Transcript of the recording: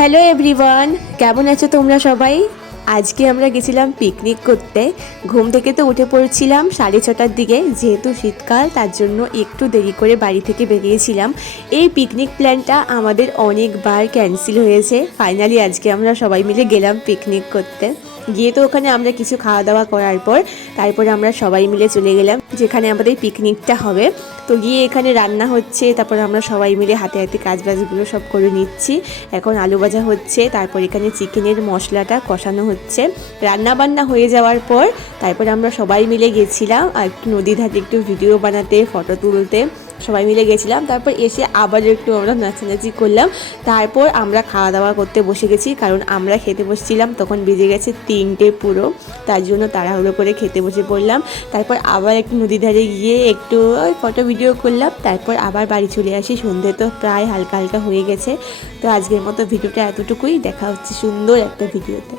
Hello everyone, কেমন আছো তোমরা সবাই? আজকে আমরা গেছিলাম পিকনিক করতে। ঘুম থেকে তো উঠে পড়েছিলাম 6:30টার দিকে, যেহেতু শীতকাল তার জন্য একটু দেরি করে বাড়ি থেকে বেরিয়েছিলাম। এই পিকনিক প্ল্যানটা আমাদের অনেকবার ক্যান্সেল হয়েছে, ফাইনালি আজকে আমরা সবাই মিলে গেলাম পিকনিক করতে। গিয়ে তো ওখানে আমরা কিছু খাওয়া দাওয়া করার পর তারপরে আমরা সবাই মিলে চলে গেলাম যেখানে আমাদের পিকনিকটা হবে। তো গিয়ে এখানে রান্না হচ্ছে, তারপর আমরা সবাই মিলে হাতে হাতে কাজবাজগুলো সব করে নিচ্ছি। এখন আলু ভাজা হচ্ছে, তারপর এখানে চিকেনের মশলাটা কষানো হচ্ছে। রান্না বান্না হয়ে যাওয়ার পর তারপর আমরা সবাই মিলে গেছিলাম আর একটু নদী ধারে একটু ভিডিও বানাতে, ফটো তুলতে সবাই মিলে গেছিলাম। তারপর এসে আবার একটু আমরা নাচানাচি করলাম। তারপর আমরা খাওয়া দাওয়া করতে বসে গেছি, কারণ আমরা খেতে বসছিলাম তখন বেজে গেছে 3টে পুরো, তার জন্য তাড়াহুড়ো করে খেতে বসে পড়লাম। তারপর আবার একটু নদী ধারে গিয়ে একটু ফটো ভিডিও করলাম, তারপর আবার বাড়ি চলে আসি। সন্ধ্যে তো প্রায় হালকা হালকা হয়ে গেছে। তো আজকের মতো ভিডিওটা এতটুকুই, দেখা হচ্ছে সুন্দর একটা ভিডিওতে।